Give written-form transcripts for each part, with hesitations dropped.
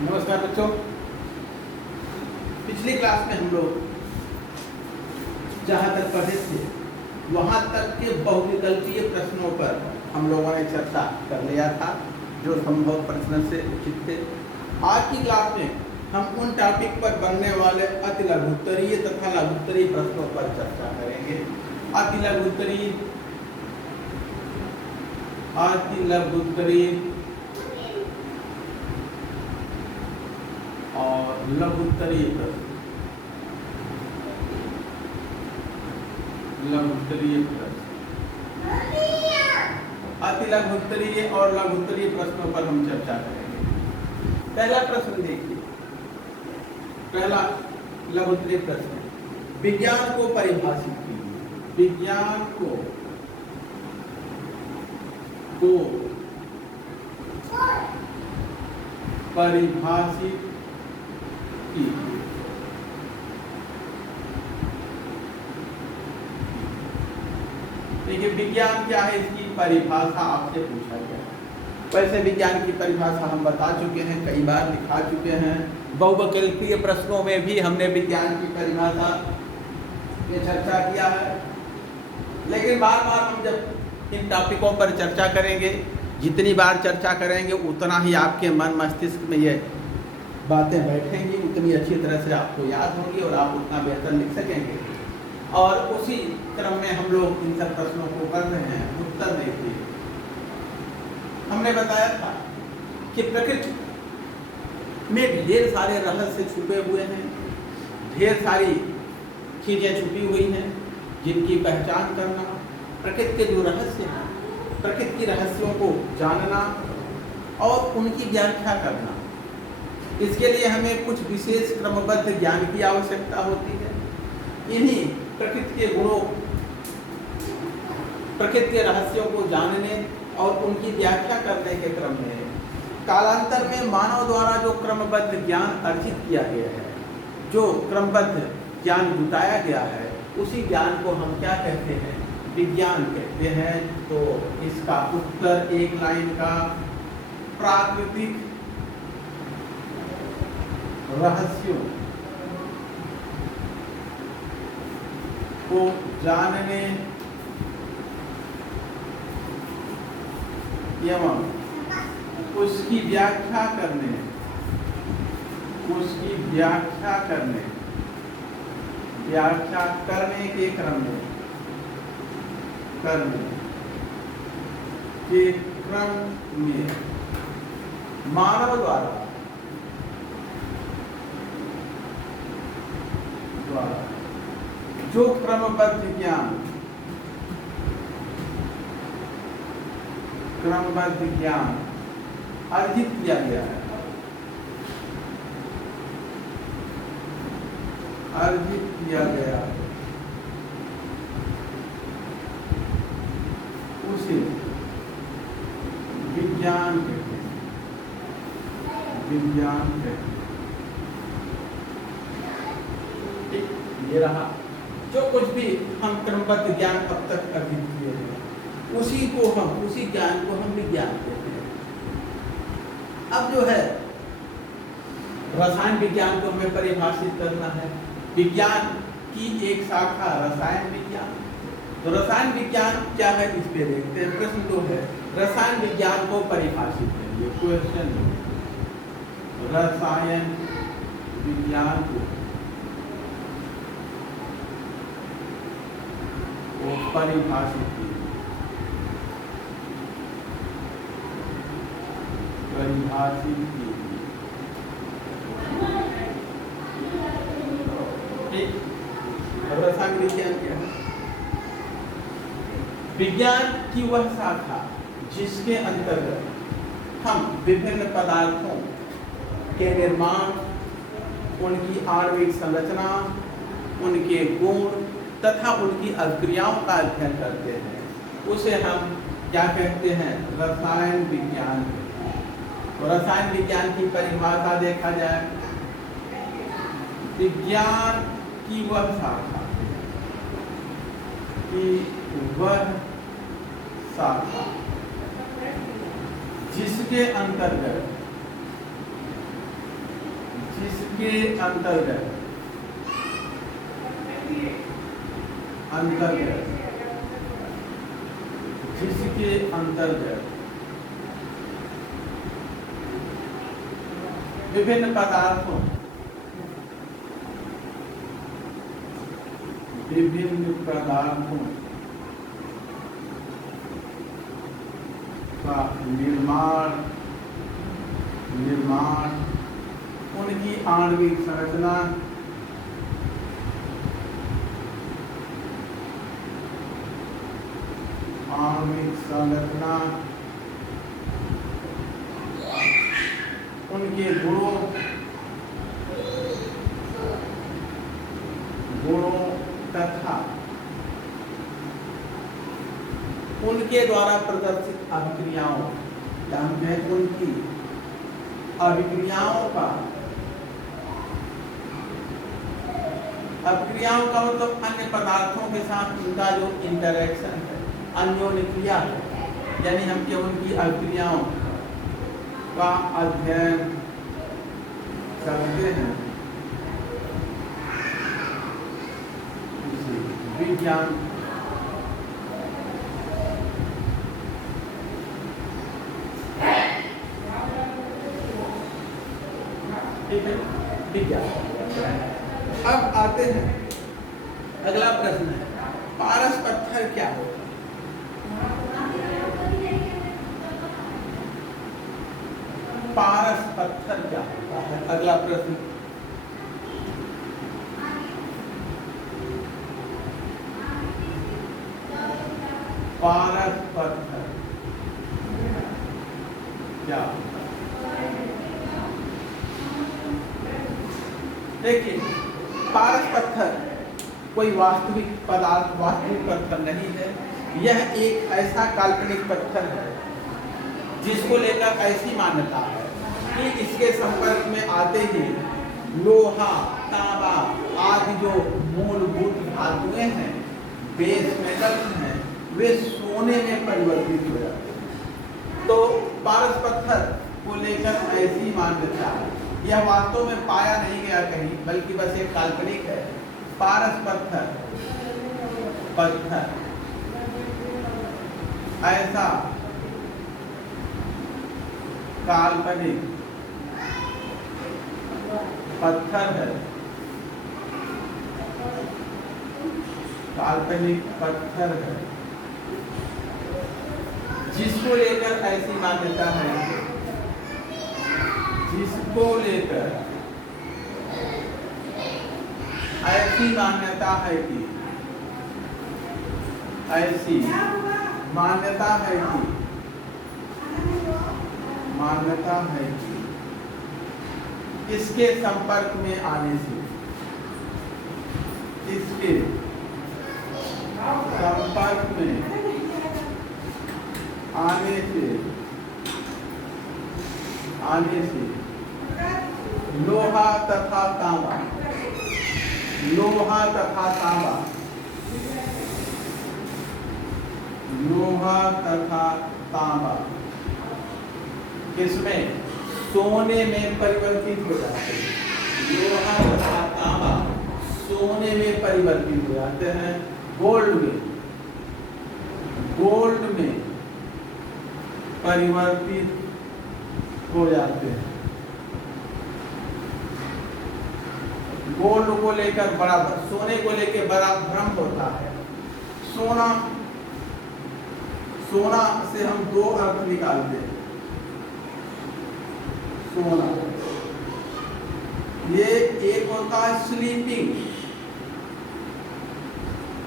नमस्कार बच्चों। पिछली क्लास में हम लोग जहाँ तक पढ़े थे वहाँ तक के बहुविकल्पीय प्रश्नों पर हम लोगों ने चर्चा कर लिया था जो संभव प्रश्न से उचित थे। आज की क्लास में हम उन टॉपिक पर बनने वाले अति लघुत्तरीय तथा लघुत्तरीय प्रश्नों पर चर्चा करेंगे। अति लघुत्तरीय और लघुत्तरीय प्रश्न। अति लघुत्तरीय और लघुत्तरीय प्रश्नों पर हम चर्चा करेंगे। पहला प्रश्न देखिए। पहला लघुत्तरीय प्रश्न, विज्ञान को परिभाषित कीजिए। विज्ञान को परिभाषित कीजिए। देखिए विज्ञान क्या है, इसकी परिभाषा आपसे पूछा गया। वैसे विज्ञान की परिभाषा हम बता चुके हैं, कई बार दिखा चुके हैं। बहुविकल्पीय प्रश्नों में भी हमने विज्ञान की परिभाषा पे चर्चा किया है। लेकिन बार बार हम जब इन टॉपिकों पर चर्चा करेंगे, जितनी बार चर्चा करेंगे उतना ही आपके मन मस्तिष्क में ये बातें बैठेंगी, उतनी अच्छी तरह से आपको याद होंगी और आप उतना बेहतर लिख सकेंगे। और उसी क्रम में हम लोग इन सब प्रश्नों को कर रहे हैं। उत्तर देखिए। हमने बताया था कि प्रकृति में ढेर सारे रहस्य छुपे हुए हैं, ढेर सारी चीजें छुपी हुई हैं जिनकी पहचान करना, प्रकृति के जो रहस्य हैं, प्रकृति के रहस्यों को जानना और उनकी व्याख्या करना, इसके लिए हमें कुछ विशेष क्रमबद्ध ज्ञान की आवश्यकता होती है। इन्हीं प्रकृति के गुणों, प्रकृति के रहस्यों को जानने और उनकी व्याख्या करने के क्रम में कालांतर में मानव द्वारा जो क्रमबद्ध ज्ञान अर्जित किया गया है, जो क्रमबद्ध ज्ञान जुटाया गया है, उसी ज्ञान को हम क्या कहते हैं? विज्ञान कहते हैं। तो इसका उत्तर एक लाइन का, प्राकृतिक रहस्यों को जानने एवं उसकी व्याख्या करने के क्रम में मानव द्वारा जो क्रमबद्ध ज्ञान अर्जित किया गया है, उसे विज्ञान कहते हैं। ये रहा जो कुछ भी हम क्रमबद्ध ज्ञान अब तक अर्जित किए हैं, उसी ज्ञान को हम विज्ञान कहते हैं। अब जो है रसायन विज्ञान को हमें परिभाषित करना है। विज्ञान की एक शाखा रसायन विज्ञान। तो रसायन विज्ञान क्या है, इस पे देखते हैं। प्रश्न तो है रसायन विज्ञान को परिभाषित करिए। क्वेश्चन, रसायन विज्ञान को परिभाषित कीजिए। रसायन विज्ञान क्या है? विज्ञान की वह शाखा जिसके अंतर्गत हम विभिन्न पदार्थों के निर्माण, उनकी आणविक संरचना, उनके गुण तथा उनकी अभिक्रियाओं का अध्ययन करते हैं, उसे हम क्या कहते हैं? रसायन विज्ञान। तो रसायन विज्ञान की परिभाषा देखा जाए, विज्ञान की वह शाखा जिसके अंतर्गत जिसके अंतर्गत जिसके अंतर्गत विभिन्न पदार्थों का निर्माण उनकी आणविक संरचना उनके गुणों तथा उनके द्वारा प्रदर्शित अभिक्रियाओं, या हम कहें उनकी अभिक्रियाओं का मतलब अन्य पदार्थों के साथ उनका जो इंटरेक्शन है, अन्योन्य क्रिया है, यानी हम क्या उनकी अभिक्रियाओं का अध्ययन करते हैं विज्ञान अब आते हैं अगला प्रश्न है, पारस पत्थर क्या होता है? पारस पत्थर क्या होता है? अगला प्रश्न, पारस पत्थर क्या होता है? देखिए, पारस पत्थर कोई वास्तविक पत्थर नहीं है। यह एक ऐसा काल्पनिक पत्थर है जिसको लेकर ऐसी मान्यता है कि इसके संपर्क में आते ही लोहा, तांबा आदि जो मूलभूत धातुएं हैं, बेस मेटल्स हैं, वे सोने में परिवर्तित हो जाते हैं। तो पारस पत्थर को लेकर ऐसी मान्यता है। यह वास्तव में पाया नहीं गया कहीं, बल्कि बस एक काल्पनिक है। पारस पत्थर ऐसा काल्पनिक पत्थर है, जिसको लेकर ऐसी मान्यता है, कि इसके संपर्क में आने से लोहा तथा तांबा किसमें? सोने में परिवर्तित हो जाते हैं। लोहा तथा तांबा सोने में परिवर्तित हो जाते हैं। गोल्ड में परिवर्तित हो जाते हैं। गोल्ड को लेकर सोने को लेकर बड़ा भ्रम होता है। सोना से हम दो अर्थ निकालते हैं। सोना, ये एक होता है स्लीपिंग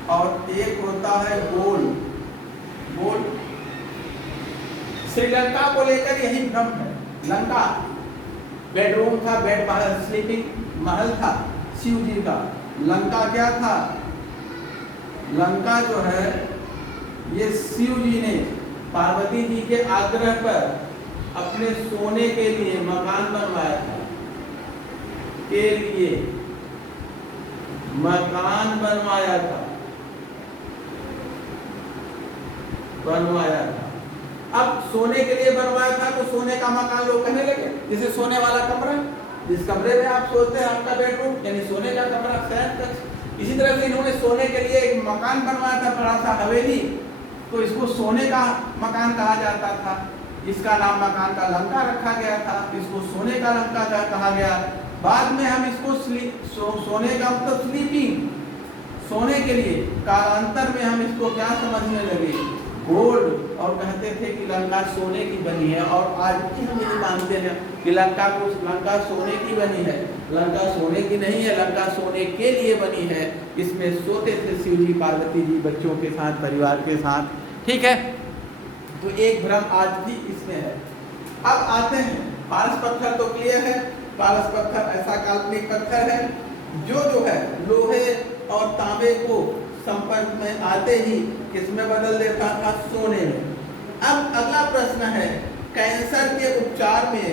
और एक होता है गोल्ड। श्रीलंका को लेकर यही भ्रम है। लंका बेडरूम था, बेड महल, स्लीपिंग महल था शिव जी का। लंका क्या था? लंका जो है ये शिव जी ने पार्वती जी के आग्रह पर अपने सोने के लिए मकान बनवाया था, बनवाया था। अब सोने के लिए बनवाया था तो सोने का मकान लोग कहने लगे, जैसे सोने वाला कमरा, जिस कमरे में आप सोते हैं आपका बेडरूम यानी सोने का कमरा, शयन कक्ष। इसी तरह से इन्होंने सोने के लिए एक मकान बनवाया था, बड़ा सा हवेली, तो इसको सोने का मकान कहा जाता था। इसका नाम मकान का लंका रखा गया था, इसको सोने का लंका कहा गया। बाद में हम इसको सोने का मतलब स्लीपिंग, सोने के लिए, कालांतर में हम इसको क्या समझने लगे, गोल्ड, और कहते थे कि लंका सोने की बनी है। और आज भी हम ये मानते हैं कि लंका सोने की बनी है। लंका सोने की नहीं है, लंका सोने के लिए बनी है। इसमें सोते थे शिव जी पार्वती जी बच्चों के साथ, परिवार के साथ, ठीक है। तो एक भ्रम आज भी इसमें है। अब आते हैं पारस पत्थर, तो क्लियर है, पारस पत्थर ऐसा काल्पनिक पत्थर है जो है लोहे और तांबे को संपर्क में आते ही किसमें बदल देता था, सोने में। अब अगला प्रश्न है, कैंसर के उपचार में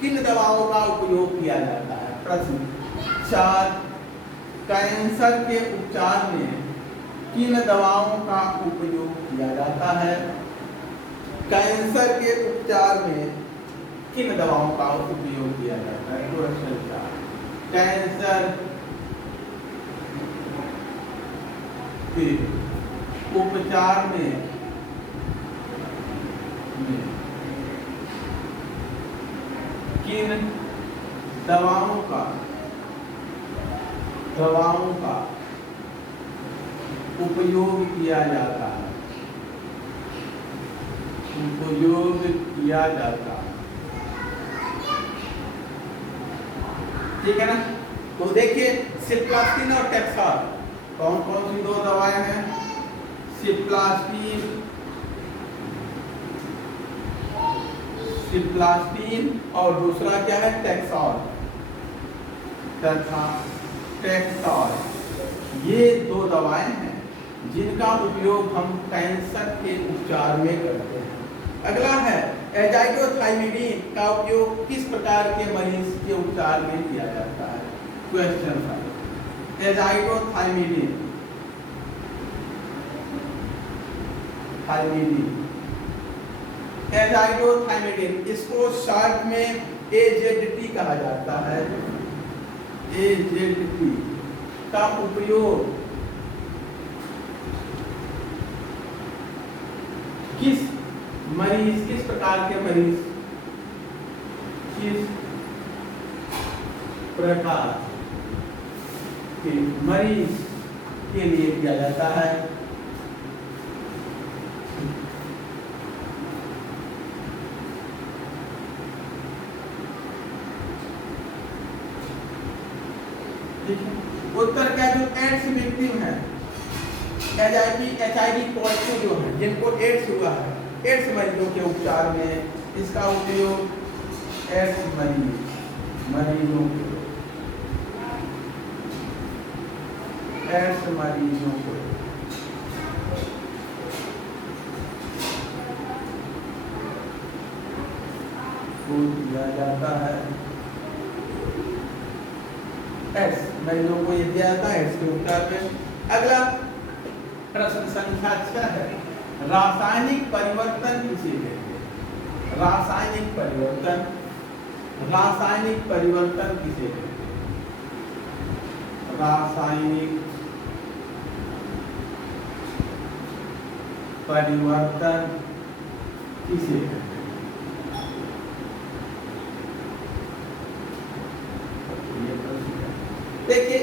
किन दवाओं का उपयोग किया जाता है? प्रश्न 4, कैंसर के उपचार में किन दवाओं का उपयोग किया जाता है? कैंसर के उपचार में किन दवाओं का उपयोग किया जाता है? क्वेश्चन 4, कैंसर के उपचार में किन दवाओं का उपयोग किया जाता है? उपयोग किया जाता है, ठीक है ना। तो देखिए सिप्लास्टिन और टेक्सार कौन कौन सी दो दवाएं हैं? सिप्लास्टिन और दूसरा क्या है, टेक्सार। ये दो दवाएं हैं जिनका उपयोग हम कैंसर के उपचार में करते हैं। अगला है एजाइडोथाइमिडीन का उपयोग किस प्रकार के मरीज के उपचार में किया जाता है? क्वेश्चन 5, एजाइडोथाइमिडीन इसको शॉर्ट में AZT कहा जाता है। AZT का उपयोग किस प्रकार के मरीज के लिए किया जाता है? उत्तर क्या, जो एड्स विक्टिम है, HIV पॉजिटिव जो है, जिनको एड्स हुआ है, एड्स मरीजों के उपचार में इसका उपयोग एड्स मरीजों को दिया जाता है। एड्स मरीजों को ये दिया जाता है एड्स के उपचार में। अगला प्रश्न संख्या 6 है, रासायनिक परिवर्तन किसे कहते हैं? रासायनिक परिवर्तन किसे कहते हैं? रासायनिक परिवर्तन किसे कहते हैं? देखिए,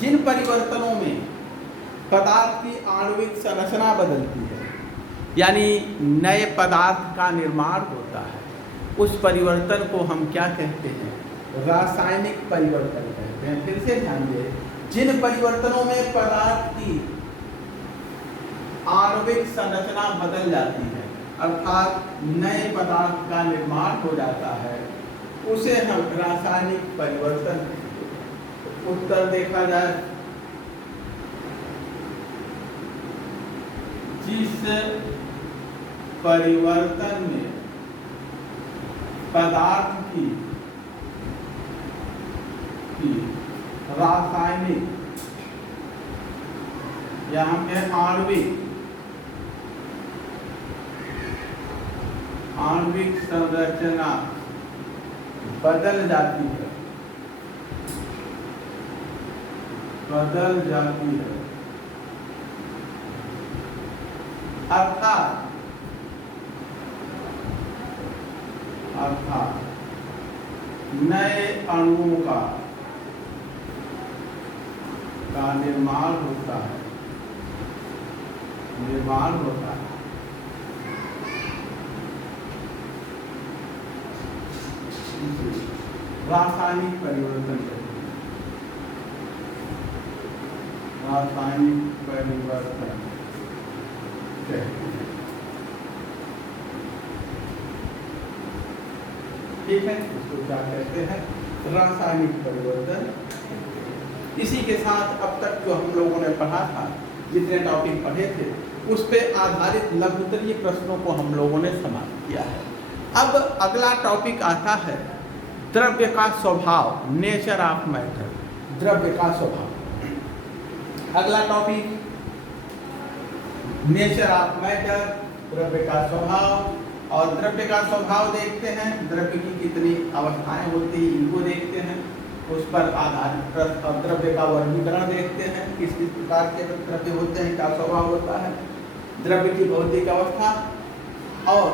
जिन परिवर्तनों में पदार्थ की आणविक संरचना बदलती है, यानी नए पदार्थ का निर्माण होता है, उस परिवर्तन को हम क्या कहते हैं? रासायनिक परिवर्तन कहते हैं। फिर से ध्यान दें, जिन परिवर्तनों में पदार्थ की आणविक संरचना बदल जाती है, अर्थात नए पदार्थ का निर्माण हो जाता है, उसे हम रासायनिक परिवर्तन। उत्तर देखा जाए, जिस परिवर्तन में पदार्थ की रासायनिक यहाँ पे आणविक संरचना बदल जाती है, बदल जाती है, अर्थात नए अणुओं का निर्माण होता है, रासायनिक परिवर्तन कहते हैं, रासायनिक परिवर्तन कहते हैं। ठीक है, इसको क्या कहते हैं? रासायनिक परिवर्तन। इसी के साथ अब तक जो हम लोगों ने पढ़ा था, जितने टॉपिक पढ़े थे, उस पे आधारित लघुत्तरीय प्रश्नों को हम लोगों ने समाप्त किया है। अब अगला टॉपिक आता है द्रव्य का स्वभाव, नेचर ऑफ मैटर, द्रव्य का स्वभाव। अगला टॉपिक नेचर ऑफ मैटर, द्रव्य का स्वभाव। और द्रव्य का स्वभाव देखते हैं, द्रव्य की कितनी अवस्थाएं होती हैं इनको देखते हैं, उस पर आधारित द्रव्य का वर्गीकरण देखते हैं, किस किस प्रकार के द्रव्य होते हैं, क्या स्वभाव होता है, द्रव्य की भौतिक अवस्था, और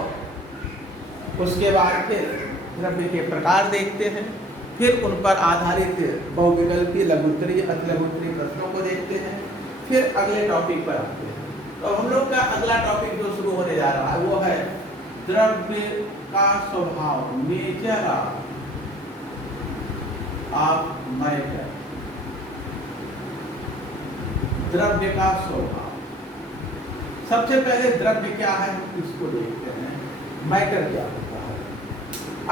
उसके बाद फिर द्रव्य के प्रकार देखते हैं, फिर उन पर आधारित बहुविकल्पीय, लघुत्तरीय, अतिलघुत्तरीय प्रश्नों को देखते हैं, फिर अगले टॉपिक पर आते हैं। तो हम लोग का अगला टॉपिक जो शुरू होने जा रहा है वो है द्रव्य का स्वभाव, नेचर ऑफ मैटर, द्रव्य का स्वभाव। सबसे पहले द्रव्य क्या है इसको देखते हैं, मैटर क्या होता है।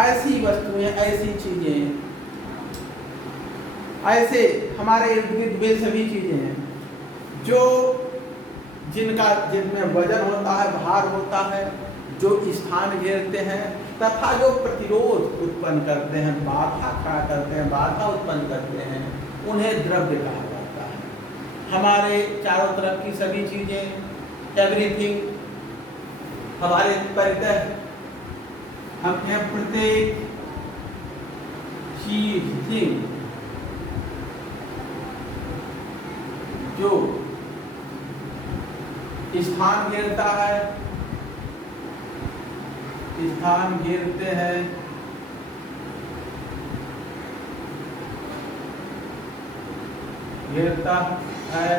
ऐसी वस्तुएं, ऐसी चीजें, ऐसे हमारे इर्द गिर्द वे सभी चीजें हैं जो जिनमें वजन होता है, भार होता है, जो स्थान घेरते हैं तथा जो प्रतिरोध उत्पन्न करते हैं, बाधा खड़ा करते हैं, बाधा उत्पन्न करते हैं, उन्हें द्रव्य कहा जाता है। हमारे चारों तरफ की सभी चीजें, एवरीथिंग, हमारे परितः हम कहें प्रत्येक चीज, थिंग जो स्थान घेरता है, स्थान घेरते हैं, घेरता है,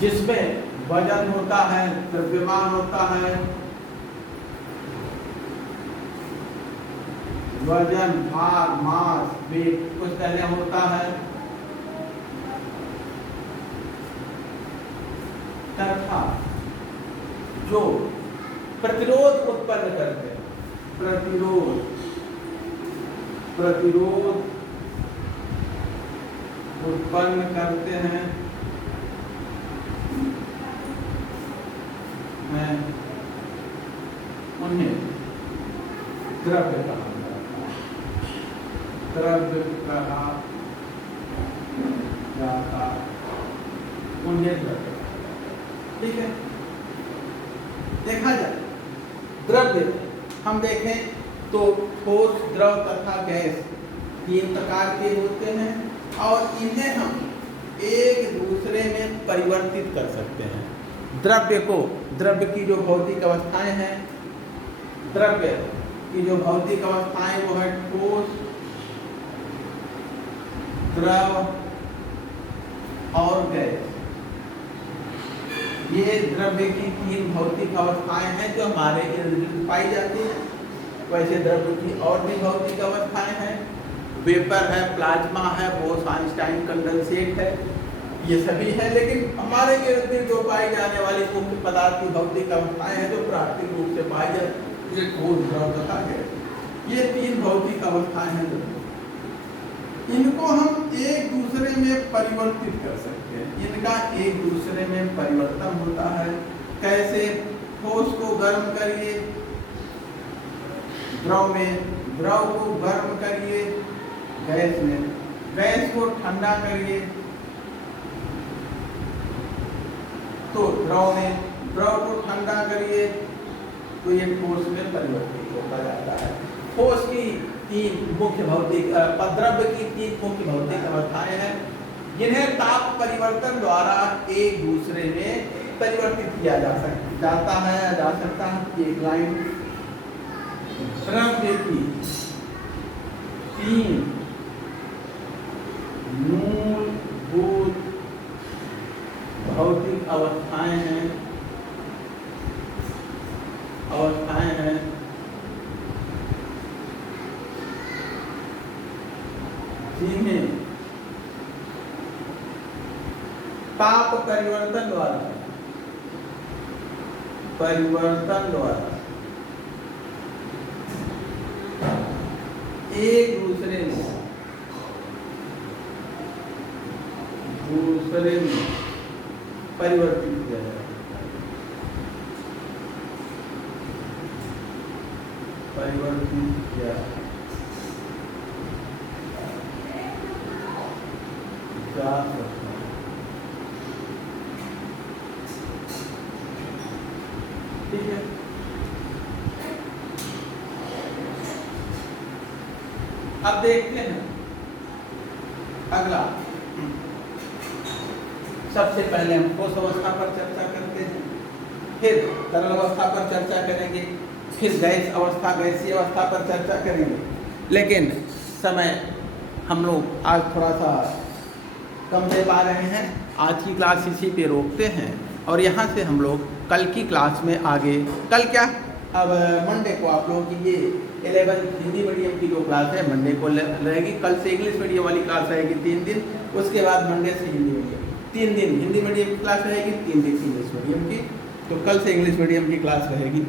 जिसमें वजन होता है, द्रव्यमान होता है, वजन, भार, मास, वेग कुछ कहने होता है, तथा जो प्रतिरोध उत्पन्न करते हैं, प्रतिरोध उत्पन्न करते हैं, उन्हें द्रव्य कहा जाता है, द्रव्य कहा जाता, उन्हें द्रव्य। ठीक है, देखा जाए द्रव्य हम देखें तो ठोस, द्रव तथा गैस तीन प्रकार के होते हैं और इन्हें हम एक दूसरे में परिवर्तित कर सकते हैं। द्रव्य की जो भौतिक अवस्थाएं हैं, द्रव्य की जो भौतिक अवस्थाएं वो है ठोस, द्रव और गैस। ये द्रव्य की तीन भौतिक अवस्थाएं हैं जो हमारे इर्द गिर्द पाई जाती हैं। वैसे द्रव्य की और भी भौतिक अवस्थाएं हैं, वेपर है, प्लाज्मा है, बोस-आइंस्टाइन कंडेंसेट है, ये सभी है। लेकिन हमारे इर्द गिर्द जो पाई जाने वाली मुख्य पदार्थ की भौतिक अवस्थाएं हैं जो प्राकृतिक रूप से पाई जाती है, ठोस, द्रव तथा गैस, ये तीन भौतिक अवस्थाएं हैं। इनको हम एक दूसरे में परिवर्तित कर सकते हैं, इनका एक दूसरे में परिवर्तन होता है। कैसे? ठोस को गर्म करिए द्रव में, द्रव को गर्म करिए गैस में, गैस को ठंडा करिए तो द्रव में, द्रव को ठंडा करिए तो ये ठोस में परिवर्तित होता जाता है। ठोस की तीन मुख्य भौतिक, द्रव्य की तीन मुख्य भौतिक अवस्थाएं हैं, जिन्हें ताप परिवर्तन द्वारा एक दूसरे में परिवर्तित किया जा सकता है। एक लाइन द्रव्य की 3 मूलभूत भौतिक अवस्थाएं हैं जिन्हें ताप परिवर्तन द्वारा एक दूसरे में परिवर्तित किया जाए। जा सकता है। ठीक है, अब देखते हैं अगला। सबसे पहले हम ठोस अवस्था पर चर्चा करते हैं, फिर तरल अवस्था पर चर्चा करेंगे, फिर गैसीय अवस्था पर चर्चा करेंगे। लेकिन समय हम लोग आज थोड़ा सा कम दे पा रहे हैं, आज की क्लास इसी पे रोकते हैं और यहाँ से हम लोग कल की क्लास में आगे, कल क्या, अब मंडे को आप लोगों की ये 11 हिंदी मीडियम की जो क्लास है मंडे को रहेगी। कल से इंग्लिश मीडियम वाली क्लास रहेगी 3 दिन, उसके बाद मंडे से हिंदी मीडियम 3 दिन हिंदी मीडियम की क्लास रहेगी, 3 दिन इंग्लिश मीडियम की। तो कल से इंग्लिश मीडियम की क्लास रहेगी।